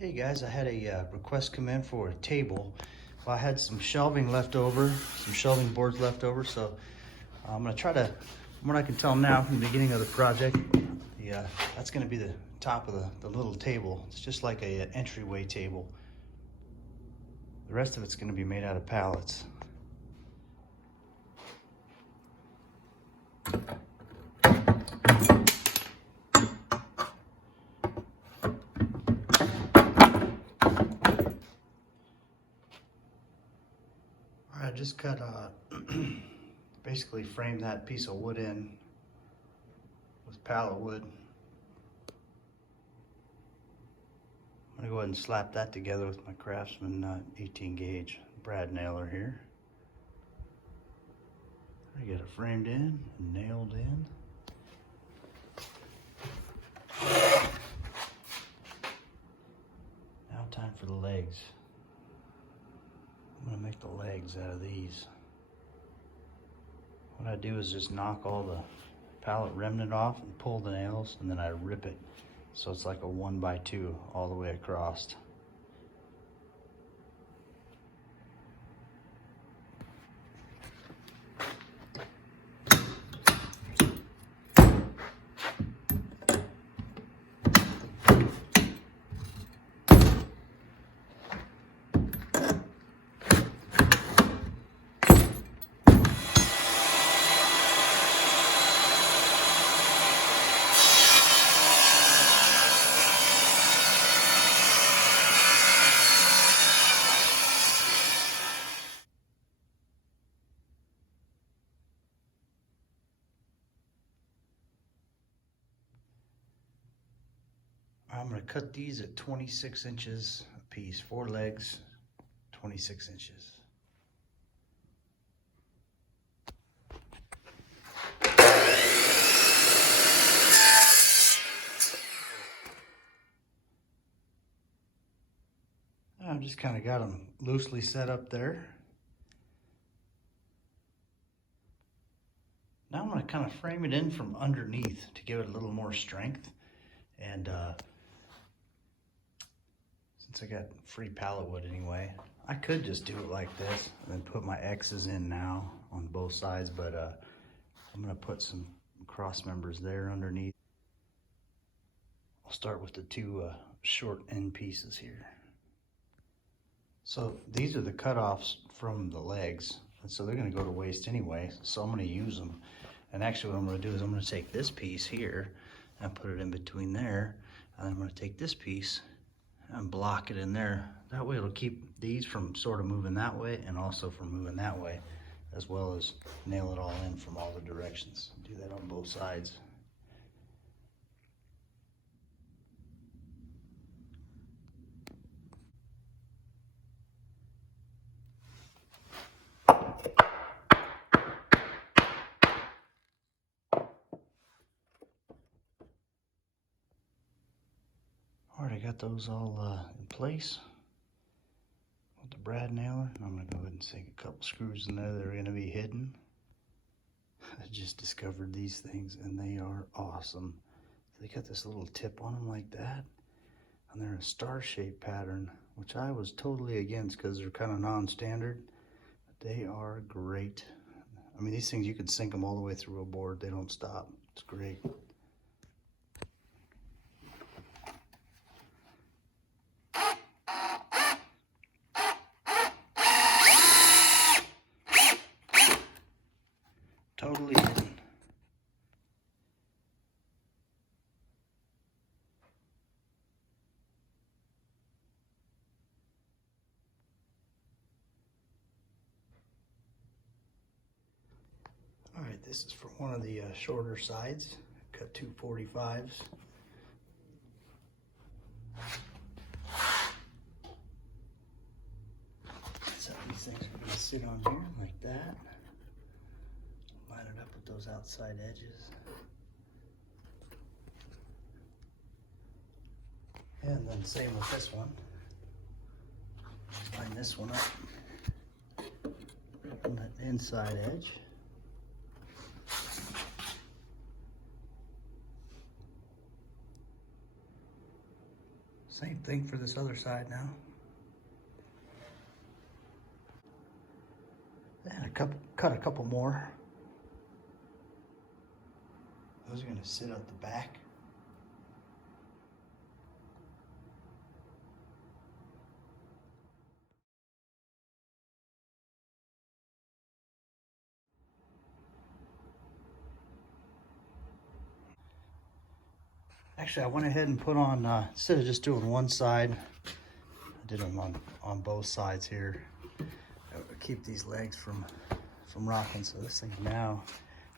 Hey guys, I had a request come in for a table. Well, I had some shelving left over, some shelving boards left over, so I'm gonna try to, from what I can tell now from the beginning of the project, that's gonna be the top of the little table. It's just like an entryway table. The rest of it's gonna be made out of pallets. I just cut basically framed that piece of wood in with pallet wood. I'm gonna go ahead and slap that together with my Craftsman 18 gauge brad nailer here. I get it framed in and nailed in. Now time for the legs. I'm gonna make the legs out of these. What I do is just knock all the pallet remnant off and pull the nails, and then I rip it so it's like a 1x2 all the way across. I'm gonna cut these at 26 inches a piece, 4 legs, 26 inches. I've just kind of got them loosely set up there. Now I'm gonna kind of frame it in from underneath to give it a little more strength. And since I got free pallet wood anyway, I could just do it like this and then put my X's in now on both sides, but I'm gonna put some cross members there underneath. I'll start with the two short end pieces here. So these are the cutoffs from the legs, and so they're gonna go to waste anyway, so I'm gonna use them. And actually what I'm gonna do is I'm gonna take this piece here and put it in between there, and then I'm gonna take this piece and block it in there. That way it'll keep these from sort of moving that way and also from moving that way, as well as nail it all in from all the directions. Do that on both sides. All right, I got those all in place with the brad nailer. I'm gonna go ahead and sink a couple screws in there that are gonna be hidden. I just discovered these things and they are awesome. They got this little tip on them like that, and they're a star-shaped pattern, which I was totally against because they're kind of non-standard. But they are great. I mean, these things, you can sink them all the way through a board. They don't stop. It's great. Totally hidden. All right, this is for one of the shorter sides. Cut two 45s. So these things are going to sit on here like that. Line it up with those outside edges. And then same with this one. Line this one up on that inside edge. Same thing for this other side now. And cut a couple more. Those are going to sit at the back. Actually, I went ahead and put on, instead of just doing one side, I did them on both sides here. That would keep these legs from rocking. So this thing's now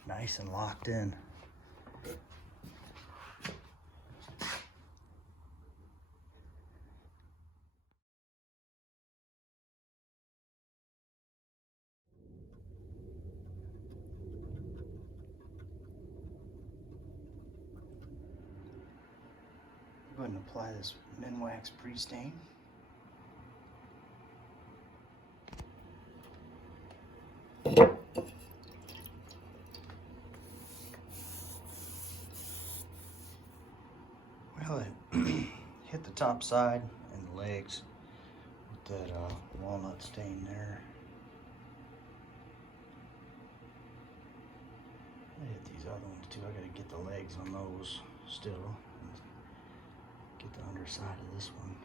nice and locked in. Go ahead and apply this Minwax pre-stain. Well, it hit the top side and the legs with that walnut stain there. I hit these other ones too. I gotta get the legs on those still. Get the underside of this one.